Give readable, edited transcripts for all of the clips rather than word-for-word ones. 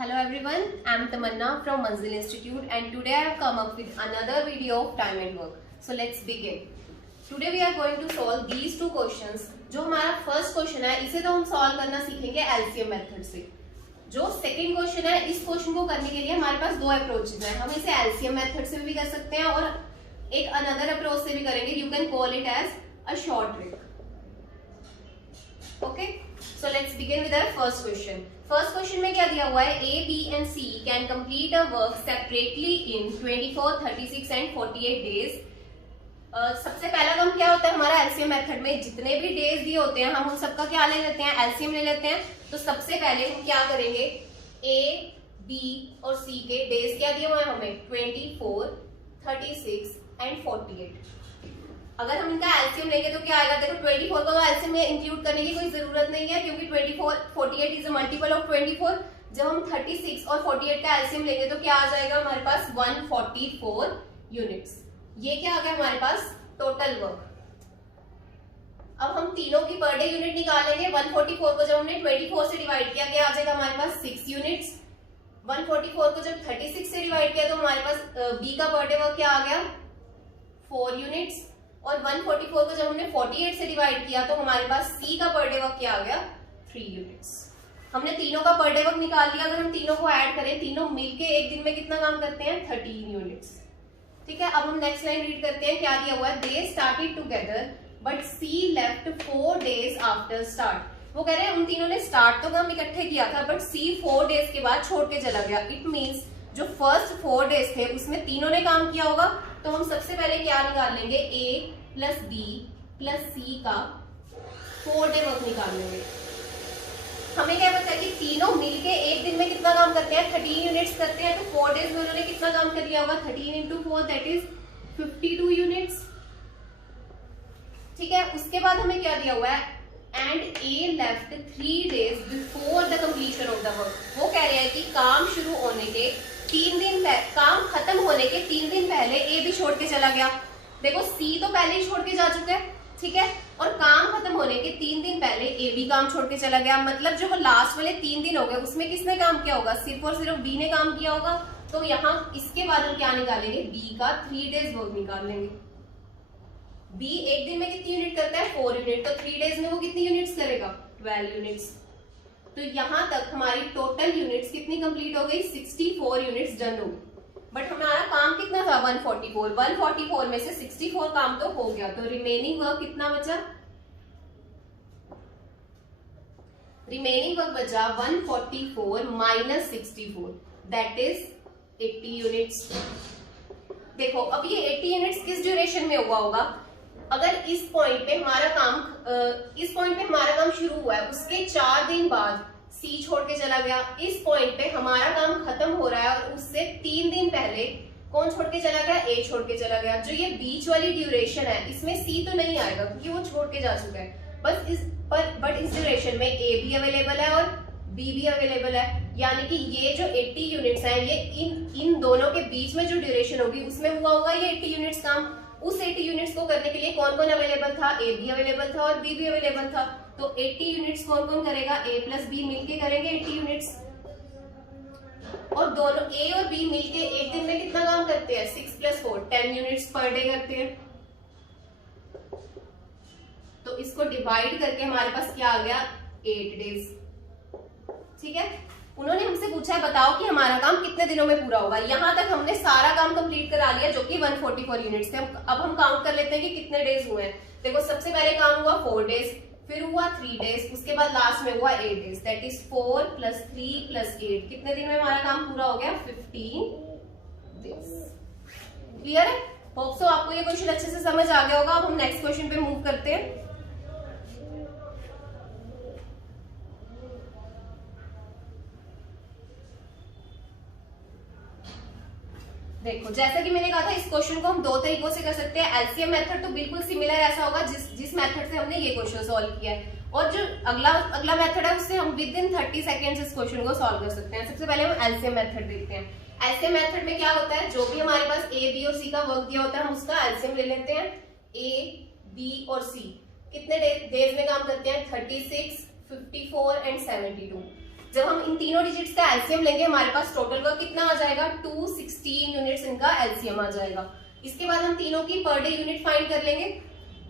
Hello everyone, I am Tamanna from Manzil Institute and today I have come up with another video of time and work. So let's begin. Today we are going to solve these two questions. जो हमारा first question है इसे तो हम solve करना सीखेंगे LCM method से. जो सेकंड क्वेश्चन है इस क्वेश्चन को करने के लिए हमारे पास दो अप्रोचेज हैं. हम इसे एलसीएम मेथड से भी कर सकते हैं और एक अनदर अप्रोच से भी करेंगे. You can call it as a short trick. Okay, so let's begin with our first question. First question में क्या दिया हुआ है? A, B and C can complete a work separately in 24, 36 and 48 days. सबसे पहला काम क्या होता है हमारा एलसीएम मेथड में? जितने भी डेज दिए होते हैं हम उन सबका क्या ले लेते हैं? एलसीएम ले लेते हैं. तो सबसे पहले हम क्या करेंगे? ए, बी और सी के डेज क्या दिए हुए हैं हमें? 24, 36 एंड 48. अगर हम इनका एलसीएम लेंगे तो क्या आएगा? देखो 24 को तो एलसीएम में इंक्लूड करने की कोई जरूरत नहीं है क्योंकि 24, 48 इज अ मल्टीपल ऑफ 24. जब हम 36 और 48 का एलसीएम लेंगे तो क्या आ जाएगा हमारे पास? 144 यूनिट्स. ये क्या आ गया हमारे पास? Total work. अब हम तीनों की पर डे यूनिट निकालेंगे. 144 को जब हमने 24 से डिवाइड किया क्या आ जाएगा हमारे पास? 6 यूनिट्स. 144 को जब 36 से डिवाइड किया तो हमारे पास बी का पर डे वर्क क्या आ गया? 4 यूनिट्स. और 144 को जब हमने 48 से डिवाइड किया तो हमारे पास सी का पर डे वर्क क्या आ गया? 3 यूनिट्स. हमने तीनों का पर डे वर्क निकाल लिया. अगर हम तीनों को ऐड करें, तीनों मिलके एक दिन में कितना काम करते हैं? 13 यूनिट्स. ठीक है, अब हम नेक्स्ट लाइन रीड करते हैं. क्या दिया हुआ है? They started together but she left 4 days after start. वो कह रहे हैं उन तीनों ने स्टार्ट तो काम इकट्ठे किया था बट सी 4 डेज के बाद छोड़ के चला गया. इट मीन्स जो फर्स्ट 4 डेज थे उसमें तीनों ने काम किया होगा. तो हम सबसे पहले क्या निकाल लेंगे? ए प्लस बी प्लस सी का 4 डे वर्क निकाल लेंगे. हमें क्या पता है कि तीनों मिलके एक दिन में कितना काम करते हैं? 13 यूनिट्स करते हैं. तो 4 डेज में उन्होंने कितना काम कर लिया होगा? 13 इंटू 4 दैट इज 52 यूनिट्स. ठीक है, उसके बाद हमें क्या दिया हुआ है? And A left 3 days before the completion of the work. वो कह रहे हैं कि काम शुरू होने के 3 दिन काम खत्म होने के 3 दिन पहले ए भी छोड़ के चला गया. देखो सी तो पहले ही छोड़ के जा चुका है. ठीक है, और काम खत्म होने के 3 दिन पहले ए भी काम छोड़ के चला गया. मतलब जो वो लास्ट वाले 3 दिन हो गए उसमें किसने काम किया होगा? सिर्फ और सिर्फ बी ने काम किया होगा. तो यहाँ इसके बाद हम क्या निकालेंगे? बी का 3 डेज वर्क निकाल लेंगे. बी एक दिन में कितनी यूनिट करता है? 4 यूनिट. तो 3 डेज में वो कितनी यूनिट्स करेगा? 12 यूनिट्स. तो यहाँ तक हमारी टोटल यूनिट्स कितनी कंप्लीट हो गई? 64 यूनिट्स डन हो गई. बट हमारा काम कितना था? 144. 144 में से 64 काम तो हो गया. तो रिमेनिंग वर्क कितना बचा? रिमेनिंग वर्क बचा 144 माइनस 64 दैट इज 80 यूनिट्स. देखो अब ये 80 यूनिट्स किस ड्यूरेशन में हुआ होगा? अगर इस पॉइंट पे हमारा काम शुरू हुआ है उसके 4 दिन बाद सी छोड़ के चला गया. इस पॉइंट पे हमारा काम खत्म हो रहा है और उससे 3 दिन पहले कौन छोड़ के चला गया? ए छोड़ के चला गया. जो ये बीच वाली ड्यूरेशन है इसमें सी तो नहीं आएगा क्योंकि वो छोड़ के जा चुका है. बट इस ड्यूरेशन में ए भी अवेलेबल है और बी भी अवेलेबल है. यानी कि ये जो 80 यूनिट्स हैं ये इन दोनों के बीच में जो ड्यूरेशन होगी उसमें हुआ होगा ये 80 यूनिट्स काम. उस 80 यूनिट्स को करने के लिए कौन कौन अवेलेबल था? ए भी अवेलेबल था और बी भी अवेलेबल था. तो 80 यूनिट्स कौन कौन करेगा? ए प्लस बी मिलके करेंगे 80 यूनिट्स. और दोनों ए और बी मिलके एक दिन में कितना काम करते हैं? 6 प्लस 4 10 यूनिट्स पर डे करते हैं. तो इसको डिवाइड करके हमारे पास क्या आ गया? 8 डेज. ठीक है, उन्होंने हमसे पूछा है बताओ कि हमारा काम कितने दिनों में पूरा होगा. यहां तक हमने सारा काम कंप्लीट करा लिया जो कि 144 यूनिट्स थे. अब हम काउंट कर लेते हैं कि कितने डेज हुए हैं. देखो सबसे पहले काम हुआ 4 डेज, फिर हुआ 3 डेज, उसके बाद लास्ट में हुआ 8 days that is 4 plus 3 plus 8. कितने दिन में हमारा काम पूरा हो गया? 15 डेज. क्लियर है? होप सो आपको ये क्वेश्चन अच्छे से समझ आ गया होगा. अब हम नेक्स्ट क्वेश्चन पे मूव करते हैं. देखो जैसा कि मैंने कहा था इस क्वेश्चन को हम दो तरीकों से कर सकते हैं. एलसीएम मेथड तो बिल्कुल सिमिलर ऐसा होगा जिस मेथड से हमने ये क्वेश्चन सॉल्व किया है. और जो अगला मेथड है उससे हम विद इन 30 सेकेंड्स इस क्वेश्चन को सॉल्व कर सकते हैं. सबसे पहले हम एलसीएम मेथड देखते हैं. एलसीएम मेथड में क्या होता है? जो भी हमारे पास ए, बी और सी का वर्क दिया होता है हम उसका एलसीएम ले लेते हैं. ए, बी और सी कितने डेज में काम करते हैं? 36, 54 एंड 72. जब हम इन तीनों डिजिट्स का एलसीएम लेंगे हमारे पास टोटल वर्क कितना आ जाएगा, 216 यूनिट्स इनका एलसीएम आ जाएगा। इसके बाद हम तीनों की पर डे यूनिट फाइंड कर लेंगे।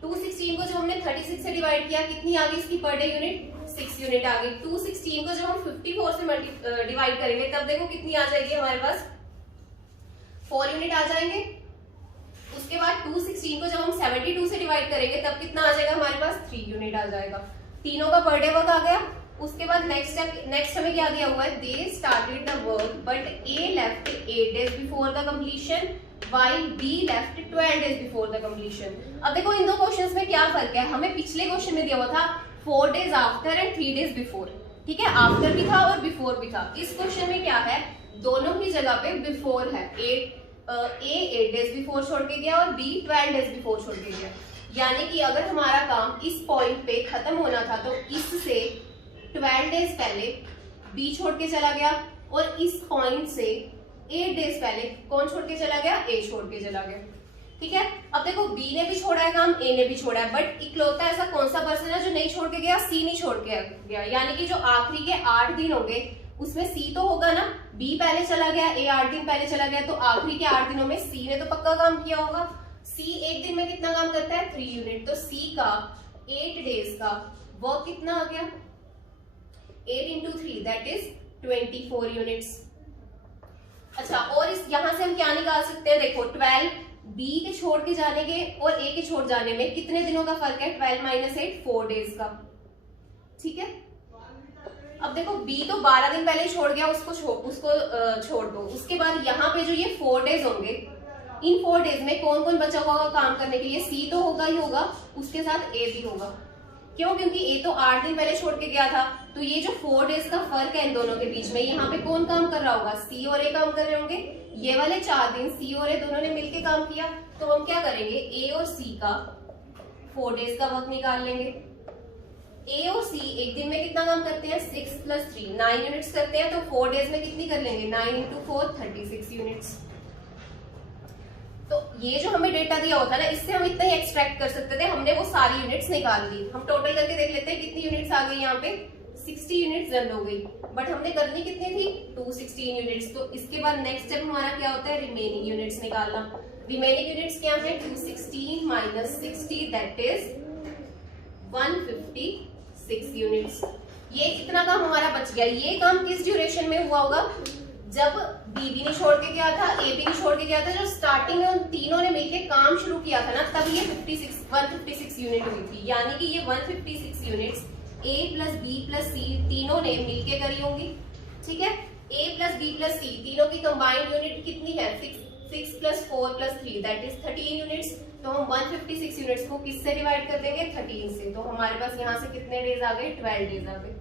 216 को जब हमने 36 से डिवाइड किया कितनी आ गई इसकी पर डे यूनिट, 6 यूनिट आ गई। 216 को जब हम 54 से डिवाइड करेंगे तब देखो कितनी आ जाएगी हमारे पास, 4 यूनिट आ जाएंगे। उसके बाद 216 को जब हम 72 से डिवाइड करेंगे तब कितना आ जाएगा हमारे पास, 3 यूनिट आ जाएगा। तीनों का पर डे वर्क आ गया। उसके बाद नेक्स्ट हमें क्या दिया हुआ है, they started the work but A left 8 days before the completion while B left 12 days before the completion। अब देखो इन दो क्वेश्चंस में क्या फर्क है, हमें पिछले क्वेश्चन में दिया हुआ था 4 days after and 3 days before, ठीक है, आफ्टर भी था और बिफोर भी था। इस क्वेश्चन में क्या है, दोनों ही जगह पे बिफोर है। A 8 days बिफोर छोड़ के गया और B 12 days बिफोर छोड़ के गया। यानी कि अगर हमारा काम इस पॉइंट पे खत्म होना था तो इससे 12 days पहले B छोड़ के चला गया और इस पॉइंट से 8 days पहले कौन छोड़ के चला गया, A छोड़ के चला गया, ठीक है। अब देखो B ने भी छोड़ा है काम, A ने भी छोड़ा है, बट इकलौता ऐसा कौन सा पर्सन है जो नहीं छोड़ के गया, C नहीं छोड़ के गया। यानी कि जो आखिरी के 8 दिन होंगे उसमें C तो होगा ना, B पहले चला गया, A 8 दिन पहले चला गया, तो आखिरी के 8 दिनों में C ने तो पक्का काम किया होगा। C एक दिन में कितना काम करता है, 3 यूनिट, तो C का 8 days का वर्क कितना आ गया, 8 into 3 दैट इज 24 यूनिट्स। अच्छा, और इस यहां से हम क्या निकाल सकते हैं, देखो 12 B के छोड़ के जाने के और A के छोड़ जाने में कितने दिनों का फर्क है, 12 - 8 4 days का, ठीक है। अब देखो B तो 12 दिन पहले छोड़ गया, उसको छोड़ दो। उसके बाद यहाँ पे जो ये 4 days होंगे, इन 4 days में कौन कौन बचा होगा काम करने के लिए, C तो होगा ही होगा, उसके साथ A भी होगा। क्यों, क्योंकि A तो 8 दिन पहले छोड़ के गया था, तो ये जो 4 days का फर्क है इन दोनों के बीच में, यहाँ पे कौन काम कर रहा होगा, C और A काम कर रहे होंगे। ये वाले 4 दिन C और A दोनों ने मिलके काम किया, तो हम क्या करेंगे, A और C का 4 days का वर्क निकाल लेंगे। A और C एक दिन में कितना काम करते हैं, 6 + 3 9 यूनिट्स करते हैं, तो 4 days में कितनी कर लेंगे, 9 × 4 36 यूनिट्स। तो ये जो हमें डेटा दिया होता है ना, इससे हम इतना ही एक्सट्रैक्ट कर सकते थे, हमने वो सारी यूनिट्स निकाल ली। हम टोटल करके देख लेते हैं कितनी यूनिट्स आ गई, यहाँ पे 60 यूनिट्स रन हो गई, बट हमने करनी कितनी थी, 216 यूनिट्स। तो इसके बाद नेक्स्ट स्टेप हमारा क्या होता है, रिमेनिंग यूनिट्स निकालना। रिमेनिंग यूनिट्स क्या है, 216 - 60 दैट इज 156 यूनिट्स। ये इतना काम हमारा बच गया। ये काम किस ड्यूरेशन में हुआ होगा, जब B भी नहीं छोड़ के गया था, A भी नहीं छोड़ के गया था, जो स्टार्टिंग में उन तीनों ने मिलकर काम शुरू किया था ना, तब ये 156 यूनिट हुई थी। यानी कि ये 156 यूनिट्स A + B + C तीनों ने मिलके करी होंगी, ठीक है। A + B + C तीनों की कंबाइंड यूनिट कितनी है, 6 + 4 + 3 दैट इज 13 यूनिट्स। तो हम 156 यूनिट्स को किससे डिवाइड कर देंगे, 13 से। तो हमारे पास यहाँ से कितने डेज आ गए, 12 डेज आ गए।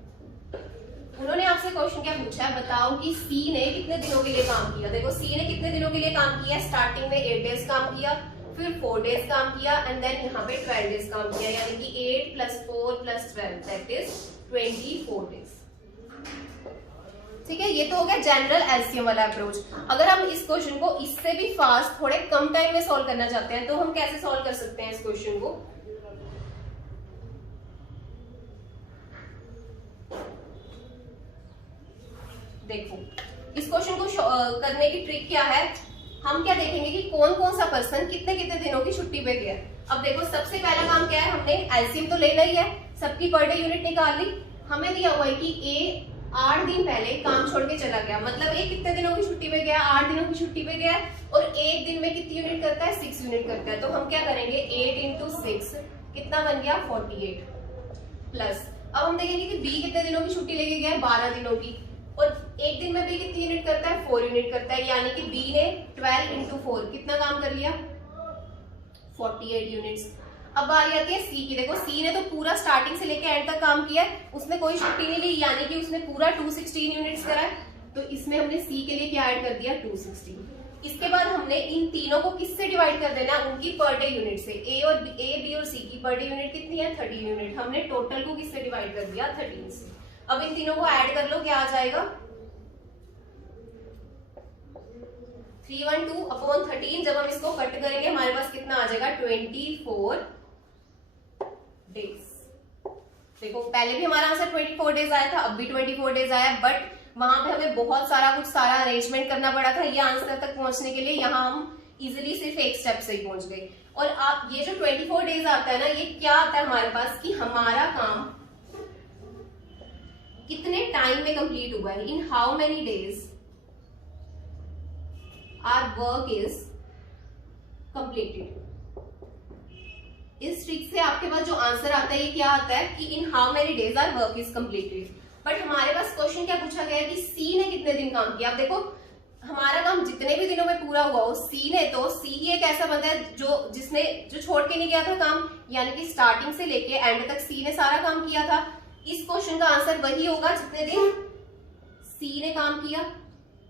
उन्होंने आपसे क्वेश्चन क्या पूछा है, बताओ कि C ने कितने दिनों के लिए काम किया। देखो C ने कितने दिनों के लिए काम किया, स्टार्टिंग में 8 डेज काम किया, फिर 4 डेज काम किया एंड देन यहाँ पे 12 डेज काम किया, यानी कि 8 + 4 + 12 दैट इज 24 डेज, ठीक है। ये तो हो गया जनरल एलसीएम वाला अप्रोच। अगर हम इस क्वेश्चन को इससे भी फास्ट थोड़े कम टाइम में सॉल्व करना चाहते हैं तो हम कैसे सॉल्व कर सकते हैं इस क्वेश्चन को, देखो इस क्वेश्चन को करने की ट्रिक क्या है, हम क्या देखेंगे कि कौन कौन सा पर्सन कितने कितने दिनों की छुट्टी पे गया। अब देखो सबसे पहला काम क्या है, हमने एलसीएम तो लेना ही है, सबकी पर डे यूनिट निकाल ली। हमें दिया हुआ है कि A 8 दिन पहले काम छोड़ के चला गया, मतलब A कितने दिनों की छुट्टी पे गया, 8 दिनों की छुट्टी पे गया और एक दिन में कितनी यूनिट करता है, 6 यूनिट करता है। तो हम क्या करेंगे, 8 × 6 कितना बन गया, 48 प्लस। अब हम देखेंगे कि B कितने दिनों की छुट्टी लेके गया है, 12 दिनों की, और एक दिन में B कितनी यूनिट करता है, 4 यूनिट करता है। यानी कि B ने 12 × 4 कितना काम कर लिया, 48 यूनिट्स। अब बारी आती है C की। देखो C ने तो पूरा स्टार्टिंग से लेके एंड तक काम किया है, उसने कोई छुट्टी नहीं ली, यानी कि उसने पूरा 216 यूनिट्स करा है। तो इसमें हमने C के लिए क्या ऐड कर दिया, 216। इसके बाद हमने इन तीनों को किससे डिवाइड कर देना, उनकी पर डे यूनिट से। A, B और C की पर डे यूनिट कितनी है, 30 यूनिट। हमने टोटल को किससे डिवाइड कर दिया, 13 से। अब इन तीनों को ऐड कर लो, क्या आ जाएगा, 312/13। जब हम इसको कट करेंगे हमारे पास कितना आ जाएगा, 24 डेज। देखो पहले भी हमारा आंसर 24 डेज आया था, अब भी 24 डेज आया, बट वहां पे हमें बहुत सारा अरेंजमेंट करना पड़ा था ये आंसर तक पहुंचने के लिए। यहाँ हम इजिली सिर्फ एक स्टेप से ही पहुंच गए। और आप ये जो 24 डेज आता है ना, ये क्या आता है हमारे पास कि हमारा काम कितने टाइम में कंप्लीट हुआ है, in how many days our work is completed. इस ट्रिक से आपके पास जो आंसर आता है ये क्या आता है कि in how many days our work is completed. But हमारे पास क्वेश्चन क्या पूछा गया है कि सी ने कितने दिन काम किया। अब देखो हमारा काम जितने भी दिनों में पूरा हुआ हो, सी ने तो सी ही एक ऐसा बंदा है जो छोड़ के नहीं गया था काम, यानी कि स्टार्टिंग से लेके एंड तक सी ने सारा काम किया था। इस क्वेश्चन का आंसर वही होगा जितने दिन सी ने काम किया,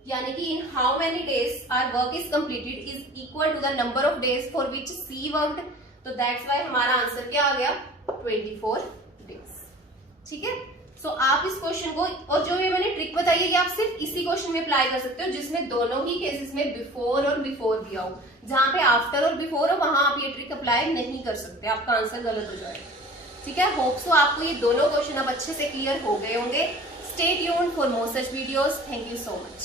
यानी कि in how many days our work is completed is equal to the number of days for which she worked. तो दैट्स वाई हमारा आंसर क्या आ गया 24 डेज। ठीक है, सो आप इस क्वेश्चन को, और जो ये मैंने ट्रिक बताई है ये आप सिर्फ इसी क्वेश्चन में अप्लाई कर सकते हो जिसमें दोनों ही केसेस में बिफोर और बिफोर दिया हो। जहां पे आफ्टर और बिफोर हो वहां आप ये ट्रिक अप्लाई नहीं कर सकते, आपका आंसर गलत हो जाएगा। ठीक है, होप सो आपको ये दोनों क्वेश्चन अब अच्छे से क्लियर हो गए होंगे। Stay tuned for more such videos. Thank you so much.